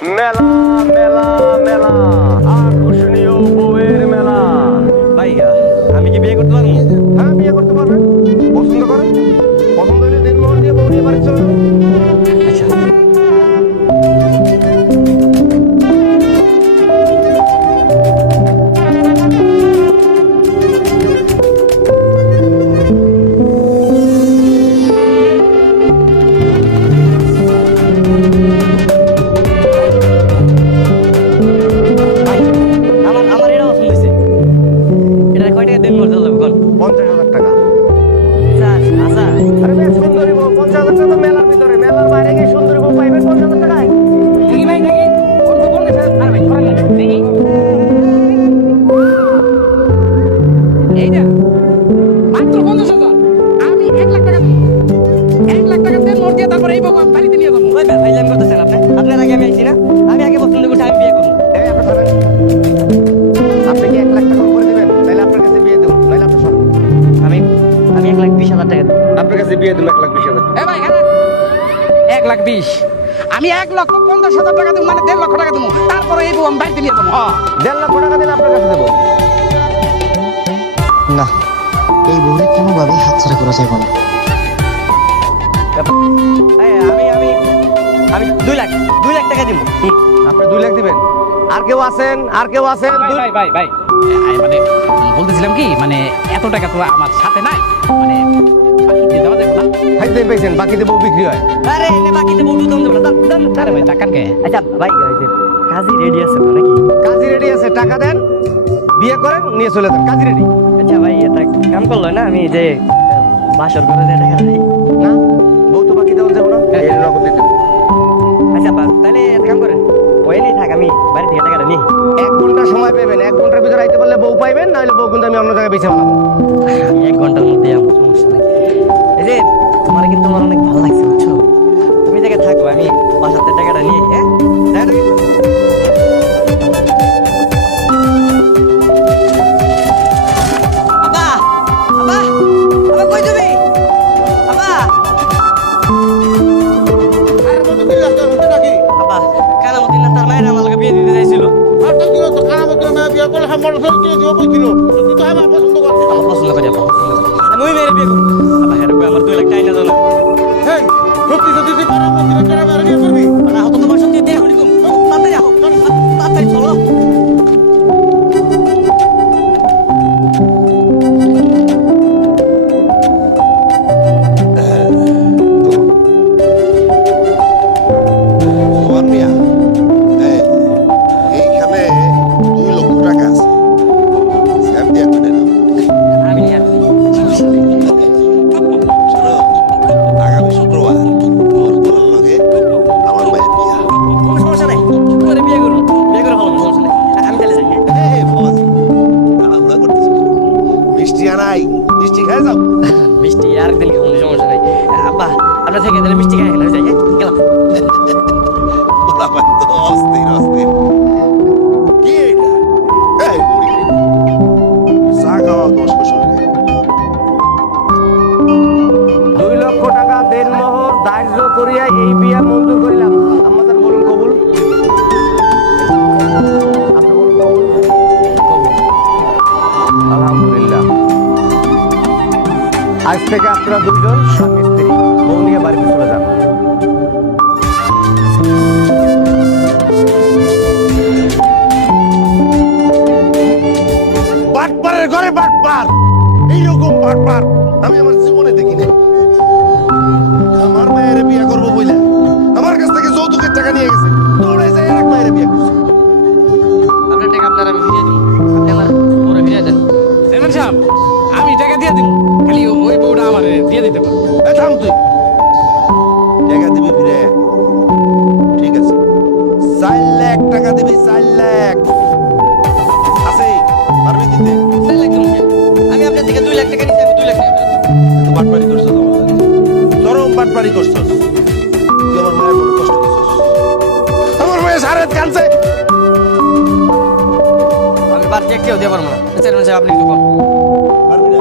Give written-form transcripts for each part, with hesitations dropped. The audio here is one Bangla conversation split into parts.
মেলা মেলা মেলা আকর্ষণীয় বউয়ের মেলা। ভাই আমি কি বিয়ে করতে পারবো? হ্যাঁ, বিয়ে করতে পারবেন। পছন্দ করেন, পছন্দ হলে দিনমোহর দিয়ে বউ নিয়ে বাড়ি চলে যাবেন। আচ্ছা ভাই, আমার এটা পছন্দ হয়েছে। এটা কয় টাকা দিন করতে হবে কোন? 50,000 টাকা। আচ্ছা আরে মেয়ে, সুন্দরী বউ 50,000 টাকা তো মেলার ভিতরে, মেলার বাইরে গিয়ে সুন্দরী বউ পাইবেন 50,000 টাকায়। দেখি ভাই দেখি কোন কোন দেশে আর ভাই কোন দেখি এইটা মাত্র 50,000। আমি 1,00,000 টাকা দেবো। 1,00,000 টাকা দেন নোট দিয়ে তারপরে এই বাবা বাড়িতে নিয়ে যাবো। ওই ভাই আমি করতেছেন আপনি আপনার আগে আমি আইছি না, আমি আগে পছন্দ করছি, আমি বিয়ে করবো। এই, আপনি শোনেন। আপনি কি 1,00,000 টাকা করে দিবেন? তাহলে আপনার কাছে বিয়ে দেবো, নাহলে আপনি শোনেন। আমি 1,20,000 টাকা দেব। আপনার কাছে বিয়ে দেবো 1,20,000 টাকা। এ ভাই হ্যাঁ 1,20,000। আমি 1,50,000 টাকা দেবো, মানে 1,50,000 টাকা দেবো। তারপরে এই বউ আমি বাড়িতে নিয়ে যাবো। হ্যাঁ 1.5 লক্ষ টাকা দিলে আপনার কাছে দেবো। না, এই বউরে কোনোভাবেই হাতছাড়া করা যাবে না। এই, আমি 2 লাখ টাকা দিব। আপনি 2 লাখ দিবেন? আর কেউ আছেন? আর কেউ আছেন? ভাই ভাই ভাই মানে বলতেছিলাম কি, মানে এত টাকা তো আমার সাথে নাই, মানে বাকি দিয়ে দেওয়া যাবে না। খাইতে পেয়েছেন, বাকিতে বউ বিক্রি হয়। আরে এনে বাকিতে বউটু দাম দেব না, দাম আরে ভাই টাকার কে? আচ্ছা ভাই ওই যে কাজী রেডি আছে তো নাকি? কাজী রেডি আছে, টাকা দেন, বিয়ে করেন, নিয়ে চলে যান। কাজী রেডি আচ্ছা ভাই এটা কাম করলো না, আমি যে বাসর করে যে টাকা দেই। না? বউ তো বাকি দেওয়া যাবে না, এই নগদ দিতে হবে। আচ্ছা তাহলে এক কাম করেন, ওই নেই থাক, আমি বাড়ি থেকে টাকাটা নিই। 1 ঘন্টা সময় পাবেন, 1 ঘন্টার ভিতরে আইতে পারলে বউ পাইবেন, নাহলে বউ কিন্তু আমি অন্য জায়গায় বেছে ফেলাবো। আমি 1 ঘন্টার মধ্যে আমার সমস্যা নেই। এই যে তোমার কিন্তু আমার অনেক ভালো লাগছে বুঝছো, তুমি জায়গায় থাকো, আমি বাসাতে টাকাটা নিয়ে হ্যাঁ যাই নাকি? আব্বা আব্বা আব্বা কই তুমি? আব্বা আব্বা কানামতি না তার মায়ের আমার লগে বিয়ে দিতে চাইছিল। আমার পছন্দ করি আব্বা, পছন্দ করি। আমি ওই মেয়ের বিয়ে করবো। আব্বা হ্যাঁ রাখবে, আমার 2 লাখ টাকা না জানো না হতো তোমার সত্যি দিয়ে করি তুমি তাড়াতাড়ি আহো, তাড়াতাড়ি চলো। তোমার মিয়া এইখানে 2 লক্ষ টাকা আছে, স্যার দিয়ে করে নাও। আমি আর সমস্যা নেই। শোনো, আগামী শুক্রবার তোমার তোলার লগে আমার মায়ের বিয়া। কোনো সমস্যা নেই, করে বিয়ে করবো, বিয়ে করে ভালো সমস্যা নেই। আমি তাহলে যাই বাবাজি তাড়াহুড়া করতেছো, মিষ্টি আনাই, মিষ্টি খাই যাও। মিষ্টি আরেকদিন খাবো, সমস্যা নেই। আব্বা আপনার থেকে তাহলে মিষ্টি খাই যাই, গেলাম। বলা ভাই তো অস্থির অস্থির। কি এটা? এই বুড়ি, চা খাওয়া তোমার শ্বশুরকে। 2 লক্ষ টাকা দেনমোহর ধার্য করিয়া এই বিয়া মঞ্জুর করিলাম। আমাদের বলুন কবুল। আপনি বলুন কবুল। আলহামদুলিল্লাহ। আজ থেকে আপনারা 2 জন স্বামী স্ত্রী, বউ নিয়ে বাড়িতে চলে যান। বাটপারের ঘরে বাটপার, এইরকম বাটপার আমি আমার জীবনে দেখি নাই। আমার মায়ের বিয়ে করবো বইলা আমার কাছ থেকে যৌতুকের টাকা নিয়ে গেছে, দৌড়ে যায় আর এক মায়ের বিয়ে করছে। আপনার টাকা আপনার আমি ফিরিয়ে দিই, আপনি আমার পরে ফিরিয়ে দেন। চেয়ারম্যান সাহেব আমি টাকা দিয়ে দিব, খালি ওই বউটা আমার দিয়ে দিতে পারো। এই থাম তুই, টাকা দিবি ফিরে? ঠিক আছে, 4 লাখ টাকা দিবি, 4 লাখ আছে, পারবি দিতে? তাই লাগছে মুখে। আমি আপনার থেকে 2 লাখ টাকা নিচ্ছি, আমি 2 লাখ টাকা ফেরত দেব। তুই বাটপারি করছস আমার লাগে, চরম বাটপারি করছস। তুই আমার মায়ের মনে কষ্ট দিছস, আমার মায়ের সারা রাত কাঁদছে। আমি বাড়তি একটিও দিয়ে পারবো না। চেয়ারম্যান সাহেব আপনি কিছু কম। পারবি না?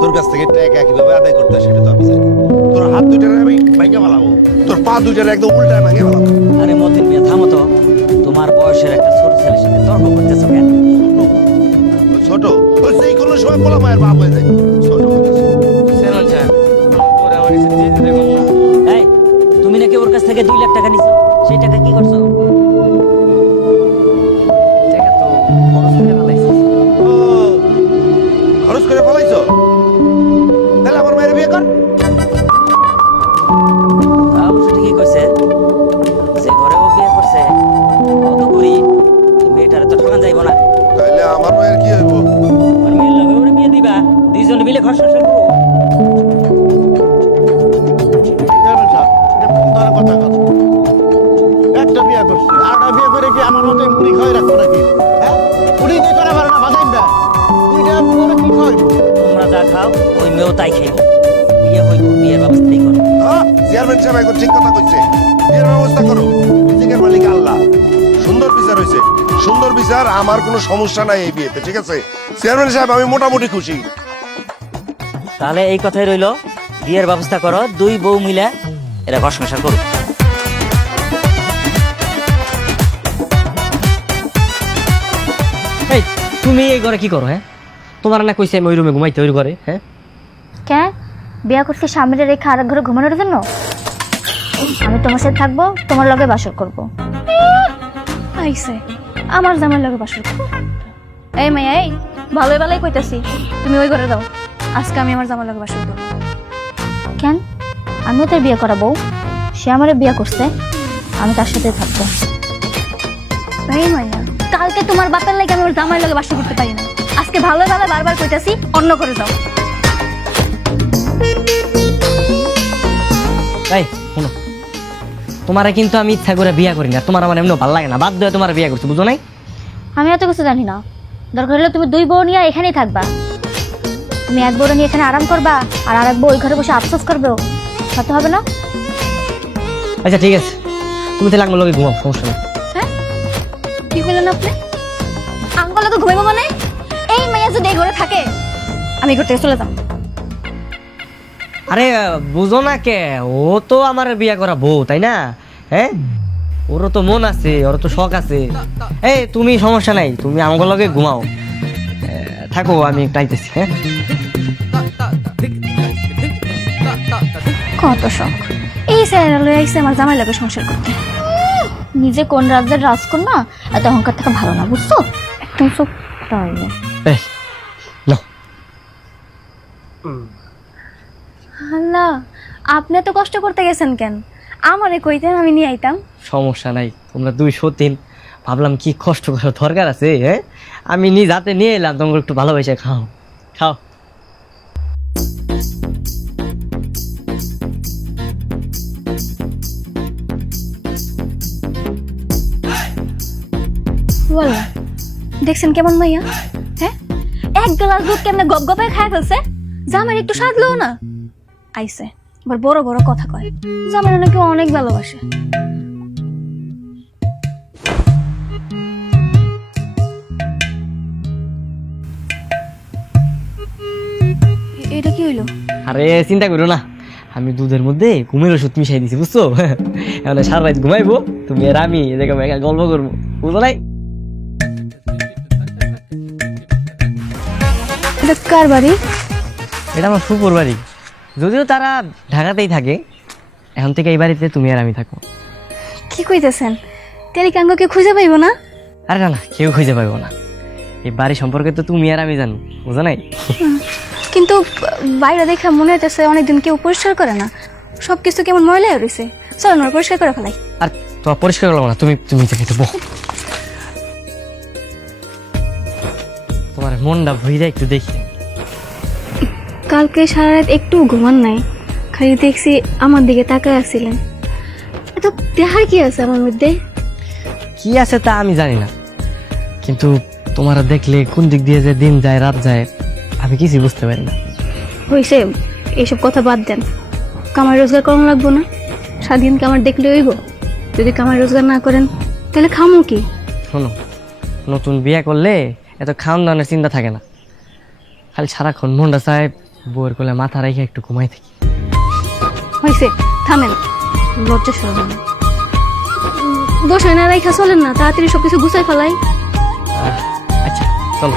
তোর কাছ থেকে টাকা কিভাবে আদায় করতে হয় সেটা তো আমি জানি। তোর হাত দুইটারে আমি ভাঙে ফেলাবো, তোর পা দুইটারে একদম উল্টায় ভাঙে ফেলাবো। আরে মতিন মিয়া থামো তো, সময় পোলা মায়ের বাপ হয়ে যায় ছোট হইতেছে। চেয়ারম্যান সাহেব ওরা আমার কাছে দিয়ে দিতে বলল না। এই তুমি নাকি ওর কাছ থেকে 2 লাখ টাকা নিছো, সেই টাকা কি করছো? টাকা তো খরচ করে ফেলাইছি। ও, খরচ করে ফেলাইছো? তাহলে আমার মায়ের বিয়ে কর। তা অবশ্য ঠিকই কইছে, যে ঘরে ও বিয়ে করছে অত গরিব, মেয়েটারে তো ঠকান যাইব না। তাহলে আমার মায়ের কি হইব? আমার মেয়ের লগে ওরে বিয়ে দিবা, দুইজনে মিলে ঘর সংসার করো। চেয়ারম্যান সাহেব, এটা কোন ধরনের কথা কন? একটা বিয়ে করছি, আরেকটা বিয়ে করে কি আমার মতো মুড়ি খাওয়াই রাখবো নাকি? হ্যাঁ, মুড়ি দিয়ে করে পারে না, বাজাইন দেয়। দুইটা করে কি খাওয়াইবো? তোমরা যা খাও ওই মেয়েও তাই খাইব। বিয়ে হইব, বিয়ের ব্যবস্থাই করো। হ্যাঁ, চেয়ারম্যান সাহেব একদম ঠিক কথা কইছে। বিয়ের ব্যবস্থা করো। রিজিকের মালিক আল্লাহ। সুন্দর বিচার হইছে। সুন্দর বিচার, আমার কোনো সমস্যা নাই এই বিয়েতে, ঠিক আছে? চেয়ারম্যান সাহেব আমি মোটামুটি খুশি। তাহলে এই কথাই রইলো, বিয়ের ব্যবস্থা করো, 2 বউ মিলে এরা ঘর সংসার করো। এই তুমি এই ঘরে কি করো? হ্যাঁ, তোমার না কইছে আমি ওই রুমে ঘুমাইতে, ওই ঘরে। হ্যাঁ, কেন বিয়া করতে স্বামীরে রেখে আরেক ঘরে ঘুমানোর জন্য? আমি তোমার সাথে থাকবো, তোমার লগে বাসর করব। আইছে আমার জামার লগে বাসর করব। এই মাইয়া, এই ভালোই ভালোই কইতাছি, তুমি ওই ঘরে দাও। আজকে আমি আমার জামার লগে বাসর করব। কেন? আমিও তোর বিয়ে করাবো, সে আমারে বিয়ে করছে, আমি তার সাথে থাকবো। এই মাইয়া, কালকে তোমার বাপের লাগে আমি ওর জামার লগে বাসর করতে পারি না। আজকে ভালোই ভালো বারবার কইতাছি, অন্য করে দাও। এই শোনো, তোমারে কিন্তু আমি ইচ্ছা করে বিয়া করি না, তোমার আমার এমনি ভালো লাগে না, বাদ দিয়ে তোমার বিয়া করছি, বুঝো নাই? আমি এত কিছু জানি না, দরকার হলে তুমি 2 বউ নিয়ে এখানেই থাকবা। তুমি এক বউ নিয়ে এখানে আরাম করবা, আর আরেক বউ ওই ঘরে বসে আফসোস করবে, সাথে হবে না? আচ্ছা ঠিক আছে, তুমি তাহলে আমার লগে ঘুমাও, সমস্যা নেই। হ্যাঁ, কি বললেন আপনি? আঙ্গল তো ঘুমাইবো মানে? এই মাইয়া যদি এই ঘরে থাকে, আমি ঘর থেকে চলে যাবো। আরে বুঝো না কে, ও তো আমার বিয়া করা বউ, তাই না? হ্যাঁ, ওরও তো মন আছে, ওর তো শখ আছে। এই তুমি সমস্যা নাই, তুমি আমার লগে ঘুমাও, থাকো, আমি একটু আইতেছি। হ্যাঁ, কত শখ এই স্যার লয়ে আইসে আমার জামাই লাগে সংসার করতে। নিজে কোন রাজ্যের রাজকন্যা, এত অহংকার থেকে ভালো না, বুঝছো? একদম সব তাহলে এই নাও। আল্লাহ, আপনি তো কষ্ট করতে গেছেন কেন? আমারে কইতেন, আমি নিয়ে আইতাম। সমস্যা নাই, তোমরা 203, ভাবলাম কি কষ্ট করার দরকার আছে? হ্যাঁ, আমি নিজ হাতে নিয়ে এলাম, তোমরা একটু ভালোবেসে খাও, খাও। বলো, দেখছেন কেমন মাইয়া? হ্যাঁ, 1 গ্লাস দুধ কেমনে গপ গপে খায় ফেলছে, জামাই একটু সাধলো না। আইছে আবার বড় বড় কথা কয়, জামাই নাকি অনেক ভালোবাসে। এটা কি হইলো? আরে চিন্তা করো না, আমি দুধের মধ্যে ঘুমের ওষুধ মিশাই দিছি, বুঝছো? এখন সারা রাত ঘুমাইবো, তুমি আর আমি এদিকে গল্প করবো, বুঝো নাই? এটা কার বাড়ি? এটা আমার ফুপুর বাড়ি, যদিও তারা ঢাকাতেই থাকে। এখন থেকে এই বাড়িতে তুমি আর আমি থাকবো। কি কইতেছেন? টেলিকাঙ্গকে খুঁজে পাইব না? আরে না না, কেউ খুঁজে পাইবো না, এই বাড়ি সম্পর্কে তো তুমি আর আমি জানো, বুঝো নাই? কিন্তু বাইরে দেখে মনে হইতেছে অনেকদিন কেউ পরিষ্কার করে না, সবকিছু কেমন ময়লা হয়ে রয়েছে। চলো না পরিষ্কার করে ফেলাই। আর তোমার পরিষ্কার করলাম না, তুমি তুমি দেখে বো, তোমার মনটা ভইরা একটু দেখি। কালকে সারা রাত একটু ঘুমান নাই, খালি দেখছি আমার দিকে তাকায় আসছিলেন। এত দেখার কি আছে আমার মধ্যে? কি আছে তা আমি জানি না, কিন্তু তোমার দেখলে কোন দিক দিয়ে যে দিন যায় রাত যায় আমি কিছু বুঝতে পারি না। হয়েছে, এইসব কথা বাদ দেন। কামাই রোজগার করানো লাগবো না? স্বাধীন কামার দেখলে হইব? যদি কামাই রোজগার না করেন তাহলে খামো কি? শোনো, নতুন বিয়ে করলে এত খাওয়ান দাওয়ানোর চিন্তা থাকে না, খালি সারাক্ষণ মনটা চায় বউয়ের কোলে মাথা রেখে একটু ঘুমাই থাকি। হয়েছে, থামেন, লজ্জা সরবেন না। বসে না রাইখা চলেন না, তাড়াতাড়ি সবকিছু গুছাই ফেলাই। আচ্ছা চলো।